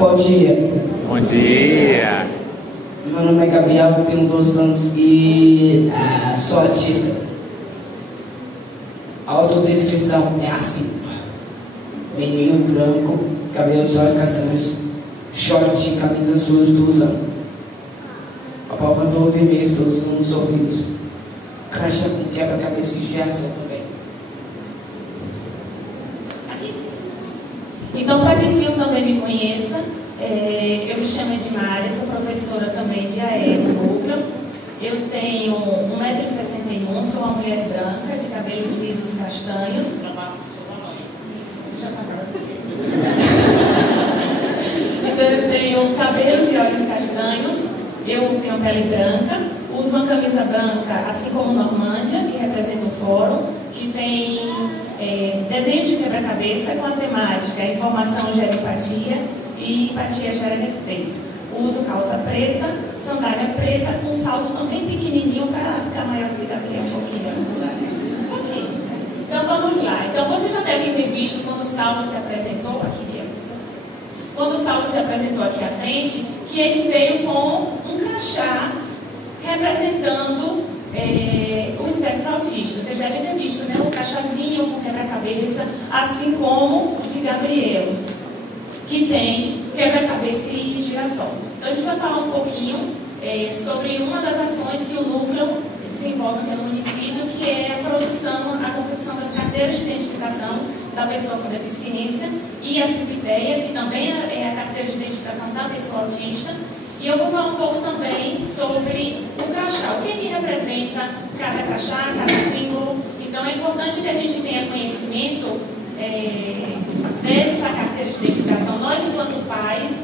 Bom dia. Bom dia. Meu nome é Gabriel, tenho 12 anos e sou artista. A autodescrição é assim: menino branco, cabelos olhos castanhos, short e camisa azul, estou usando. A palma vermelha, estou usando um sorriso. Crachá com quebra-cabeça e Gerson também. Então, para que Sil também me conheça, eu me chamo Edmária, sou professora também de AE do Núcleo. Eu tenho 1,61 m, sou uma mulher branca, de cabelos lisos castanhos. Você já está Então, eu tenho cabelos e olhos castanhos, eu tenho pele branca, uso uma camisa branca, assim como Normândia, que representa o fórum, que tem desenhos de quebra-cabeça com a temática informação gera empatia e empatia gera respeito. Uso calça preta, sandália preta, com salto também pequenininho para ficar maior que Gabriel um pouquinho. Ok. Então vamos lá. Então vocês já devem ter visto quando o Saulo se apresentou aqui mesmo. Quando o Saulo se apresentou aqui à frente, que ele veio com um crachá representando o espectro autista. Vocês devem ter visto, né? Um crachazinho com quebra-cabeça, assim como o de Gabriel, que tem quebra-cabeça e girassol. Então a gente vai falar um pouquinho sobre uma das ações que o Núcleo se envolve aqui no município, que é a produção, a confecção das carteiras de identificação da pessoa com deficiência e a CIPTEA, que também é a carteira de identificação da pessoa autista. E eu vou falar um pouco também sobre o crachá, o que representa cada crachá, cada símbolo. Então é importante que a gente tenha conhecimento dessa carteira de identificação, nós enquanto pais,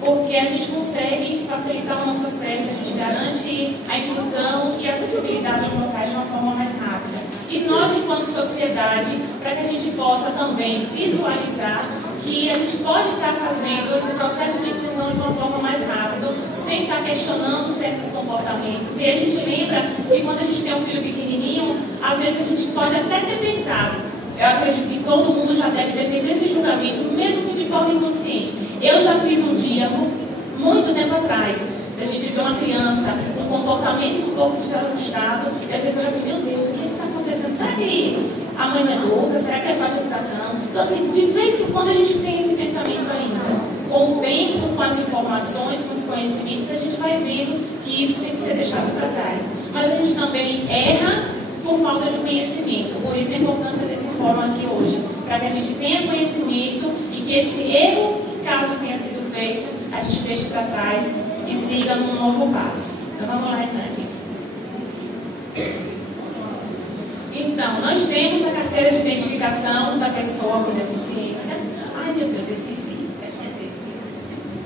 porque a gente consegue facilitar o nosso acesso, a gente garante a inclusão e a acessibilidade aos locais de uma forma mais rápida. E nós enquanto sociedade, para que a gente possa também visualizar que a gente pode estar fazendo esse processo de inclusão de uma forma mais rápida, sem estar questionando certos comportamentos. E a gente lembra que quando a gente tem um filho pequenininho, às vezes a gente pode até ter pensado, eu acredito que todo mundo já deve ter feito esse julgamento, mesmo que de forma inconsciente. Eu já fiz um dia, muito tempo atrás, a gente vê uma criança com um comportamento um pouco desajustado, e às vezes olha assim, meu Deus, o que está acontecendo? Será que a mãe não é louca? Será que é falta de educação? Então, assim, de vez em quando a gente tem esse pensamento ainda. Com o tempo, com as informações, com os conhecimentos, a gente vai vendo que isso tem que ser deixado para trás. Mas a gente também erra por falta de conhecimento. Por isso a importância desse fórum aqui hoje. Para que a gente tenha conhecimento e que esse erro, caso tenha sido feito, a gente deixe para trás e siga num novo passo. Então vamos lá, Hernani. Então, nós temos a carteira de identificação da pessoa com deficiência. Ai, meu Deus, eu esqueci.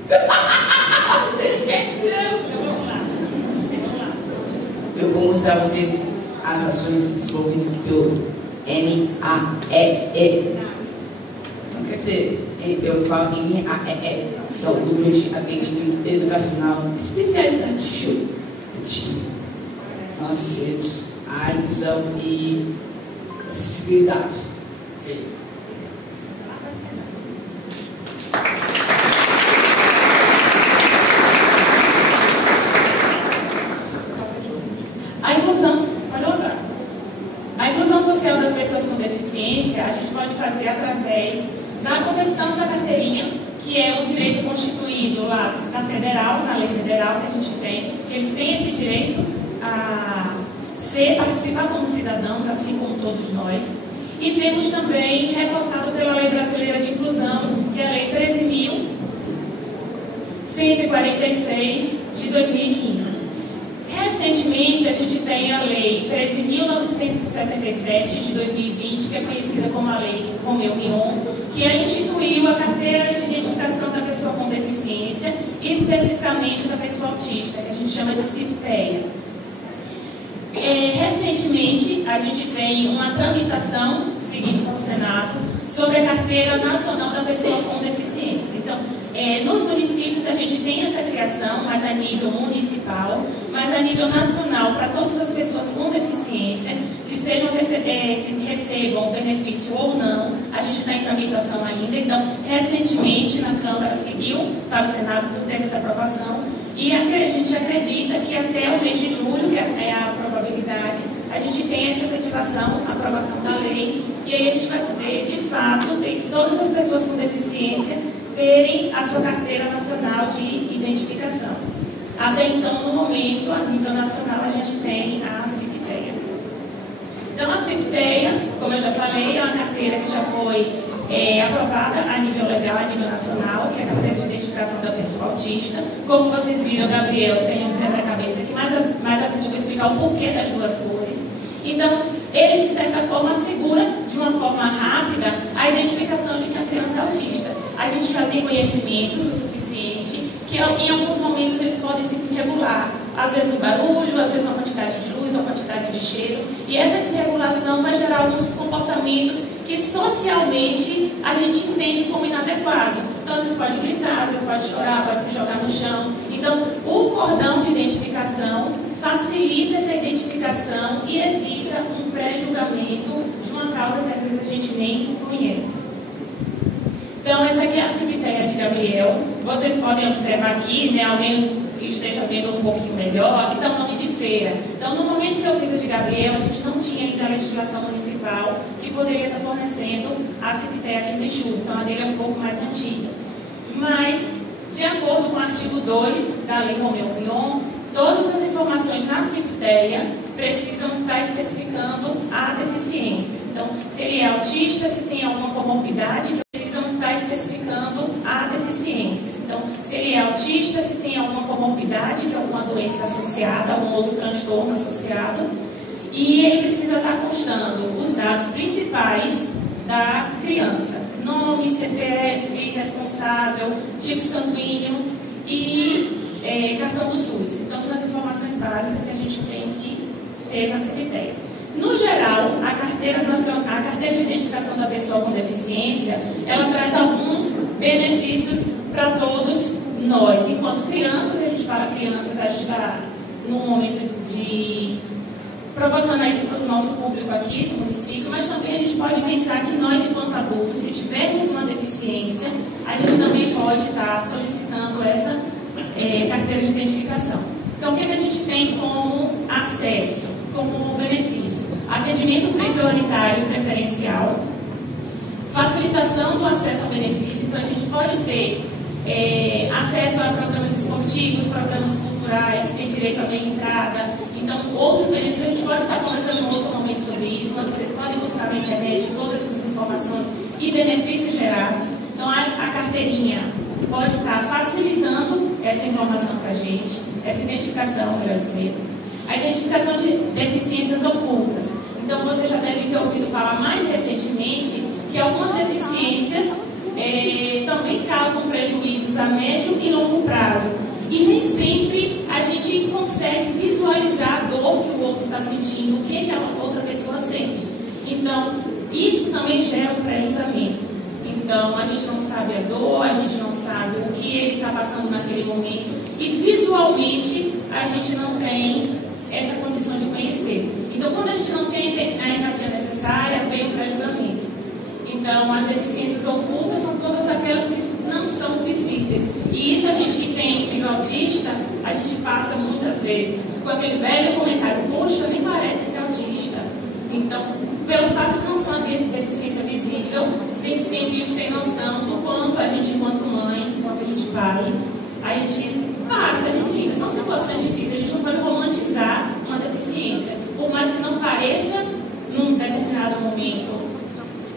Você esqueceu? Então, vamos lá. Eu vou mostrar a vocês as ações desenvolvidas pelo NAEE. Não quer dizer, eu falo NAEE, que é o Núcleo de Atendimento Educacional Especializado Show. Nós temos a inclusão e acessibilidade. A inclusão, pode voltar. A inclusão social das pessoas com deficiência a gente pode fazer através da confecção da carteirinha, que é um direito constituído lá na federal, na lei federal que a gente tem, que eles têm esse direito a participar como cidadãos, assim como todos nós. E temos também reforçado pela Lei Brasileira de Inclusão, que é a Lei 13.146 de 2015. Recentemente, a gente tem a Lei 13.977 de 2020, que é conhecida como a Lei Romeu Mion, que instituiu a carteira de identificação da pessoa com deficiência, especificamente da pessoa autista, que a gente chama de CIPTEA. Recentemente, a gente tem uma tramitação, seguindo com o Senado, sobre a Carteira Nacional da Pessoa com Deficiência. Então, nos municípios a gente tem essa criação, mas a nível municipal, mas a nível nacional, para todas as pessoas com deficiência, que sejam que recebam benefício ou não, a gente está em tramitação ainda. Então, recentemente, na Câmara seguiu para o Senado, teve essa aprovação, e a gente acredita que até o mês de julho, que é a probabilidade, a gente tem essa efetivação, a aprovação da lei, e aí a gente vai poder, de fato, ter todas as pessoas com deficiência terem a sua carteira nacional de identificação. Até então, no momento, a nível nacional, a gente tem a CIP-TEA. Então, a CIP-TEA, como eu já falei, é uma carteira que já foi aprovada a nível legal, a nível nacional, que é a carteira de identificação da pessoa autista. Como vocês viram, o Gabriel tem um quebra-cabeça que mais à frente eu vou explicar o porquê das duas cores. Então, ele, de certa forma, assegura, de uma forma rápida, a identificação de que a criança é autista. A gente já tem conhecimentos o suficiente que, em alguns momentos, eles podem se desregular. Às vezes o barulho, às vezes uma quantidade de luz, uma quantidade de cheiro. E essa desregulação vai gerar alguns comportamentos que socialmente a gente entende como inadequado. Então, às vezes pode gritar, às vezes pode chorar, pode se jogar no chão. Então, o cordão de identificação facilita essa identificação e evita um pré-julgamento de uma causa que às vezes a gente nem conhece. Então, essa aqui é a CIP-TEA de Gabriel. Vocês podem observar aqui, né, alguém que esteja vendo um pouquinho melhor, aqui está o nome de feira. Então, no momento que eu fiz a de Gabriel, a gente não tinha ainda a legislação municipal que poderia estar fornecendo a CIP-TEA aqui no Exu. Então, a dele é um pouco mais antiga. Mas, de acordo com o artigo 2 da Lei Romeu Mion, todas as informações na CIP-TEA precisam estar especificando a deficiências. Então, se ele é autista, se tem alguma comorbidade, precisam estar especificando a deficiências. Então, se ele é autista, se tem alguma comorbidade, que é alguma doença associada, algum outro transtorno associado, e ele precisa estar constando os dados principais da criança: nome, CPF, responsável, tipo sanguíneo e cartão do SUS. Então, são as informações básicas que a gente tem que ter na CIP-TEA. No geral, a carteira de identificação da pessoa com deficiência, ela traz alguns benefícios para todos nós. Enquanto crianças, a gente fala crianças, a gente está num momento de proporcionar isso para o nosso público aqui no município, mas também a gente pode pensar que nós, enquanto adultos, se tivermos uma deficiência, a gente também pode estar solicitando essa carteira de identificação. Então, o que a gente tem como acesso, como benefício? Atendimento prioritário preferencial, facilitação do acesso ao benefício. Então, a gente pode ter acesso a programas esportivos, programas culturais, tem direito à meia entrada. Então, outros benefícios, a gente pode estar conversando em outro momento sobre isso, mas vocês podem buscar na internet todas essas informações e benefícios gerados. Então, a carteirinha pode estar facilitando essa informação para a gente, essa identificação, melhor dizendo. A identificação de deficiências ocultas. Então, você já deve ter ouvido falar mais recentemente que algumas deficiências também causam prejuízos a médio e longo prazo. E nem sempre a gente consegue visualizar a dor que o outro está sentindo, o que aquela outra pessoa sente. Então, isso também gera um pré-julgamento. Então, a gente não sabe a dor, a gente não sabe o que ele está passando naquele momento. E visualmente, a gente não tem essa condição de conhecer. Então, quando a gente não tem a empatia necessária, vem o pré-julgamento. Então, as deficiências ocultas são todas aquelas que não são visíveis. E isso a gente que tem um filho autista, a gente passa muitas vezes com aquele velho comentário: poxa, nem parece ser autista. Então, pelo fato de não ser uma deficiência visível, tem sempre isso, tem noção do quanto a gente, enquanto mãe, enquanto a gente pai, a gente passa, a gente lida. São situações difíceis, a gente não pode romantizar uma deficiência. Por mais que não pareça, num determinado momento,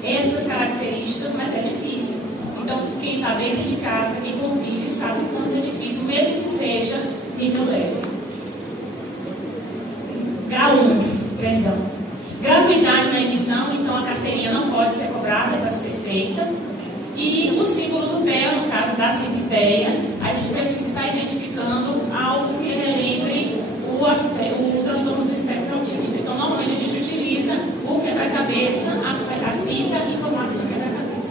essas características, mas é difícil. Então, quem está dentro de casa, quem convive, sabe o quanto é difícil, mesmo que seja nível leve. Grau 1, perdão. Gratuidade na emissão, então a carteirinha não pode ser cobrada, é para ser feita. E o símbolo do TEA, no caso da CIP-TEA, a gente precisa estar identificando algo que relembre o transtorno do espectro autista. Então, normalmente a gente utiliza o quebra-cabeça, a fita em formato de quebra-cabeça.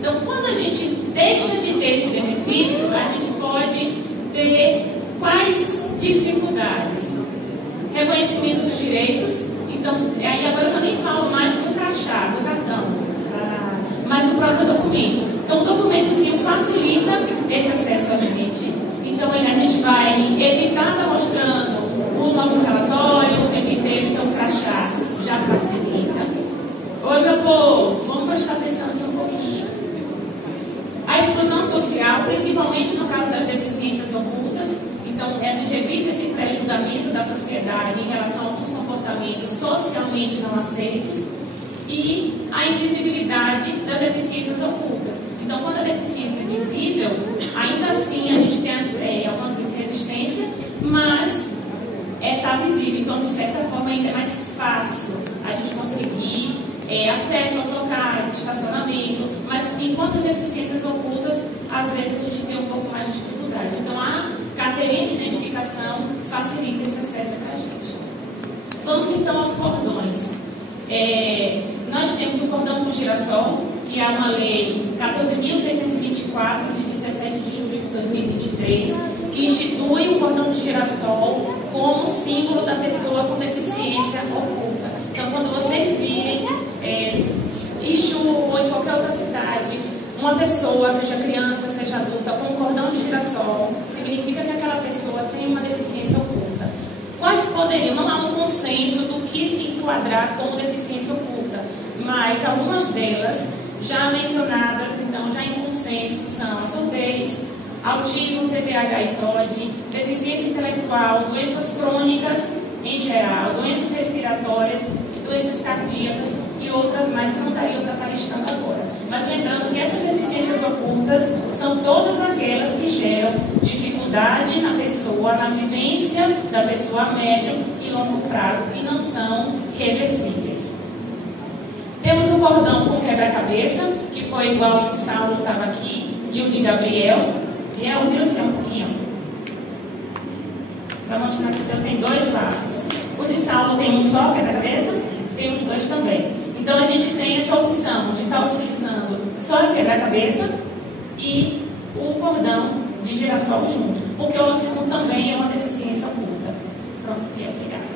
Então, quando a gente deixa de ter esse benefício, a gente pode ter quais dificuldades? Reconhecimento dos direitos. Então, aí agora eu esse acesso a gente. Então, a gente vai evitar estar mostrando o nosso relatório o tempo inteiro, então o crachá já facilita. Oi, meu povo, vamos prestar atenção aqui um pouquinho. A exclusão social, principalmente no caso das deficiências ocultas, então a gente evita esse pré-julgamento da sociedade em relação a alguns comportamentos socialmente não aceitos e a invisibilidade das deficiências ocultas. Então, quando a deficiência é visível, ainda assim a gente tem algumas resistências, mas está visível. Então, de certa forma, ainda é mais fácil a gente conseguir acesso aos locais, estacionamento, mas enquanto as deficiências ocultas, às vezes a gente tem um pouco mais de dificuldade. Então, a carteirinha de identificação facilita esse acesso para a gente. Vamos então aos cordões. Nós temos o cordão com girassol, que é uma lei 14.624, de 17 de julho de 2023, que institui o cordão de girassol como símbolo da pessoa com deficiência oculta. Então, quando vocês virem Ixu ou em qualquer outra cidade, uma pessoa, seja criança, seja adulta, com um cordão de girassol, significa que aquela pessoa tem uma deficiência oculta. Quais poderiam? Não há um consenso do que se enquadrar como deficiência oculta, mas algumas delas, já mencionadas, então já em consenso, são a surdez, autismo, TDAH e TOD, deficiência intelectual, doenças crônicas em geral, doenças respiratórias e doenças cardíacas e outras mais que não daria para estar listando agora. Mas lembrando que essas deficiências ocultas são todas aquelas que geram dificuldade na pessoa, na vivência da pessoa a médio e longo prazo e não são reversíveis. Temos o cordão com quebra-cabeça, que foi igual ao que Saulo estava aqui, e o de Gabriel. Gabriel, vira o seu um pouquinho. Para mostrar que o seu tem dois lados. O de Saulo tem um só quebra-cabeça, tem os dois também. Então a gente tem essa opção de estar utilizando só o quebra-cabeça e o cordão de girassol junto, porque o autismo também é uma deficiência oculta. Pronto, obrigada.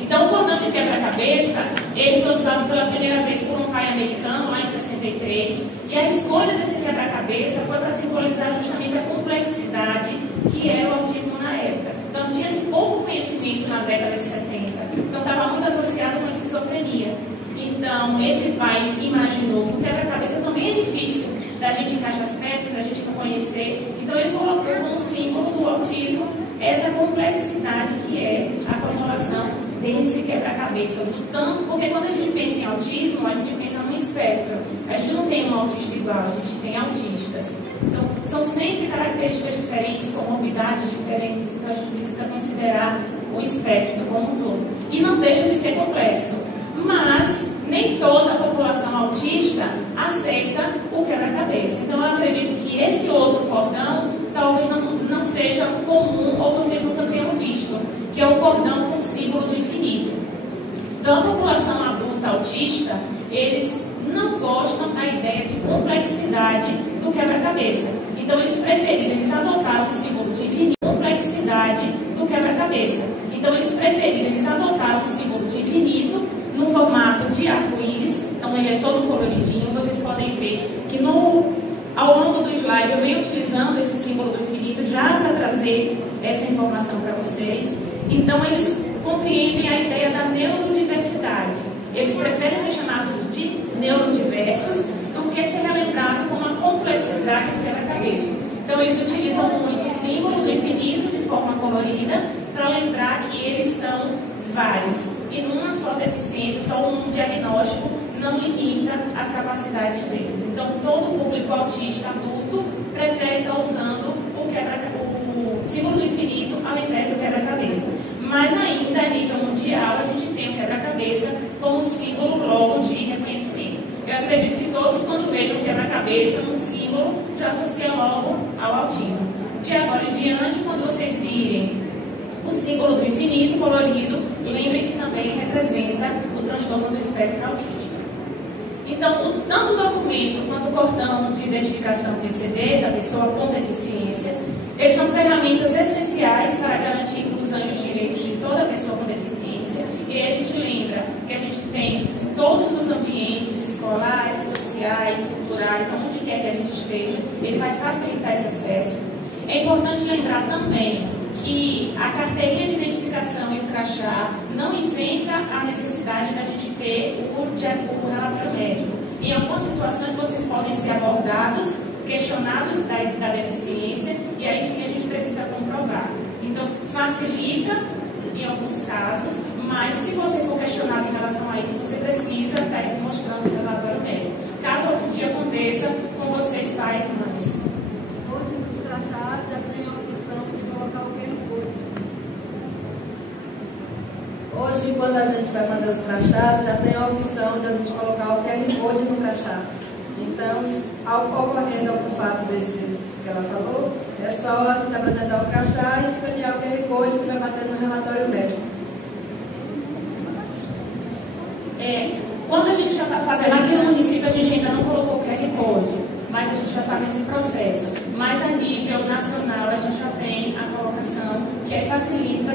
Então, o cordão de quebra-cabeça, ele foi usado pela primeira vez por um pai americano, lá em 63, e a escolha desse quebra-cabeça foi para simbolizar justamente a complexidade que era o autismo na época. Então, tinha pouco conhecimento na década de 60, então estava muito associado com a esquizofrenia. Então, esse pai imaginou que o quebra-cabeça também é difícil da gente encaixar as peças, da gente conhecer. Então, ele colocou como símbolo do autismo essa complexidade que é a formulação desse quebra-cabeça. Tanto porque quando a gente pensa em autismo, a gente pensa num espectro. A gente não tem um autista igual, a gente tem autistas. Então, são sempre características diferentes, comorbidades diferentes. Então, a gente precisa considerar o espectro como um todo. E não deixa de ser complexo. Mas nem toda a população autista aceita o quebra-cabeça. Então, eu acredito que esse outro cordão talvez não seja comum ou vocês nunca tenham visto, que é o cordão com o símbolo do infinito. Então, a população adulta autista, eles não gostam da ideia de complexidade do quebra-cabeça. Então, eles adotaram o símbolo do infinito, complexidade do quebra-cabeça. Então, eles adotaram o símbolo do infinito no formato de arco-íris. Então, ele é todo coloridinho. Vocês podem ver que ao longo do slide eu venho utilizando esse símbolo do infinito já para trazer essa informação para vocês. Então, eles compreendem a ideia da neurodiversidade. Eles preferem ser chamados de neurodiversos do que ser relembrados como a complexidade do quebra-cabeça. Então, eles utilizam muito o símbolo do infinito de forma colorida para lembrar que eles são vários. E numa só deficiência, só um diagnóstico não limita as capacidades deles. Então, todo o público autista adulto prefere estar usando o símbolo do infinito ao invés do quebra-cabeça. Mas ainda, a nível mundial, a gente tem o quebra-cabeça como símbolo logo de reconhecimento. Eu acredito que todos, quando vejam o quebra-cabeça num símbolo, já associam logo ao autismo. De agora em diante, quando vocês virem o símbolo do infinito colorido, lembrem que também representa o transtorno do espectro autista. Então, tanto o documento quanto o cordão de identificação PCD da pessoa com deficiência, eles são ferramentas essenciais para garantir a inclusão e os direitos de toda pessoa com deficiência. E aí a gente lembra que a gente tem em todos os ambientes escolares, sociais, sociais, culturais, aonde quer que a gente esteja, ele vai facilitar esse acesso. É importante lembrar também que a carteirinha de identificação e o crachá não isenta a necessidade da gente ter o relatório médico. Em algumas situações vocês podem ser abordados, questionados da deficiência, e aí sim a gente precisa comprovar. Então, facilita em alguns casos, mas se você for questionado em relação a isso, você precisa estar mostrando o seu relatório médico. Caso algum dia aconteça com vocês, pais e mães. Hoje nos crachás já tem a opção de colocar o QR Code. Hoje, quando a gente vai fazer os crachás, já tem a opção de a gente colocar o QR Code no crachá. Então, ao ocorrendo algum fato desse que ela falou, é só a gente apresentar o crachá e escanear o QR Code que vai bater no relatório médico. Quando a gente já está fazendo, aqui no município a gente ainda não colocou o QR Code, mas a gente já está nesse processo. Mas a nível nacional a gente já tem a colocação, que aí facilita,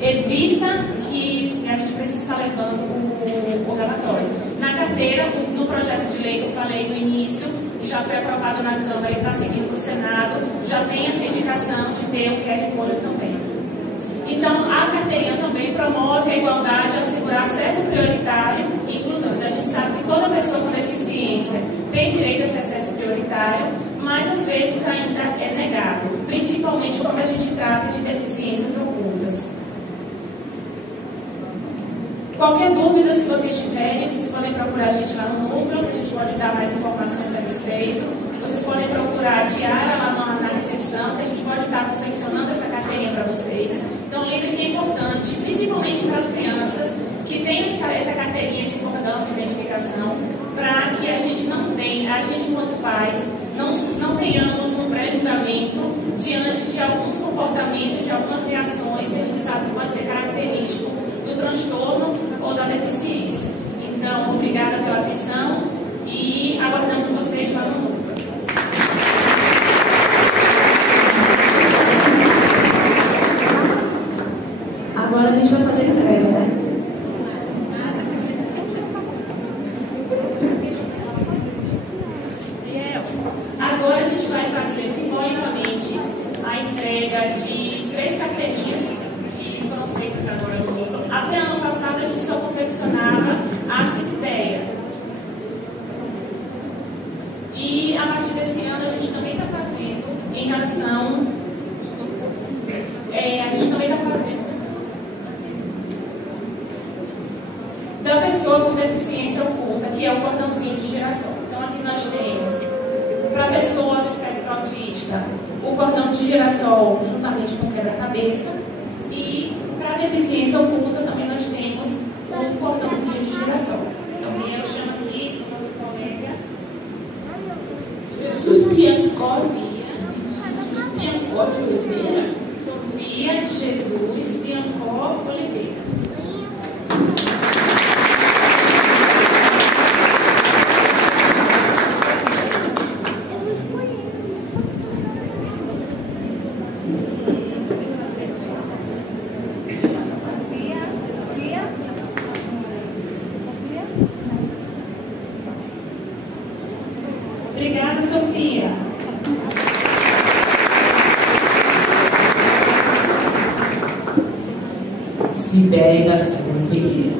evita que a gente precise estar levando o relatório. Na carteira, no projeto de lei que eu falei no início, que já foi aprovado na Câmara e está seguindo para o Senado, já tem essa indicação de ter o QR Code também. Então, a carteirinha também promove a igualdade, assegurar acesso prioritário e inclusão. Então, a gente sabe que toda pessoa com deficiência tem direito a esse acesso prioritário, mas às vezes ainda é negado, principalmente quando a gente trata de deficiências ocultas. Qualquer dúvida, se vocês tiverem, vocês podem procurar a gente lá no núcleo, que a gente pode dar mais informações a respeito. Vocês podem procurar a Tiara lá na recepção, que a gente pode estar confeccionando essa carteirinha para vocês. Então, lembre que é importante, principalmente para as crianças, que tenham essa carteirinha, esse cordão de identificação, para que a gente não tenha, a gente enquanto pais, não tenhamos um pré-julgamento diante de alguns comportamentos, de algumas reações que a gente sabe que pode ser característico do transtorno ou da deficiência. Então, obrigada pela atenção e aguardamos vocês lá no núcleo. Agora a gente vai fazer entrega, né? Agora a gente vai fazer simbolicamente a entrega de 3 carteirinhas que foram feitas agora no núcleo. Até ano passado a gente só confeccionava a Cipteia. E a partir desse ano a gente também está fazendo em relação. A gente também está fazendo da pessoa com deficiência oculta, que é o cordãozinho de girassol. Então aqui nós temos para a pessoa do espectro autista o cordão de girassol juntamente com o quebra-cabeça, e para a deficiência oculta também nós temos o cordãozinho de girassol. Também eu chamo aqui o nosso colega Jesus Biancó de Oliveira. Sofia de Jesus Biancó Oliveira. Obrigada, Sofia. Sibeli da Silva Ferreira.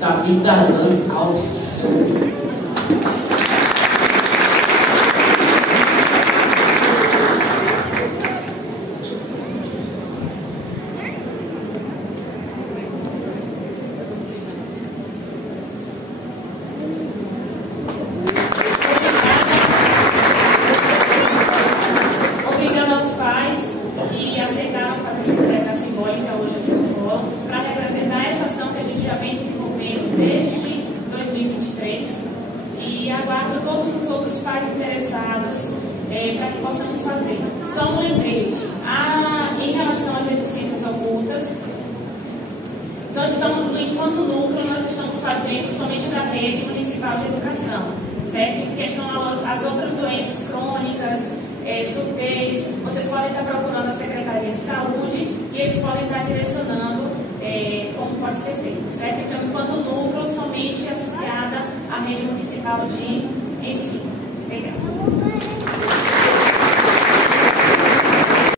Davi Darlan Alves Souza. Obrigada aos pais que aceitaram fazer essa entrega simbólica hoje aqui no fórum, para representar essa ação que a gente já vem desenvolvendo desde 2023. enquanto núcleo, nós estamos fazendo somente da rede municipal de educação, certo? Em questão às outras doenças crônicas, surdez, vocês podem estar procurando a Secretaria de Saúde e eles podem estar direcionando como pode ser feito, certo? Então, enquanto núcleo, somente associada à rede municipal de ensino. Obrigada.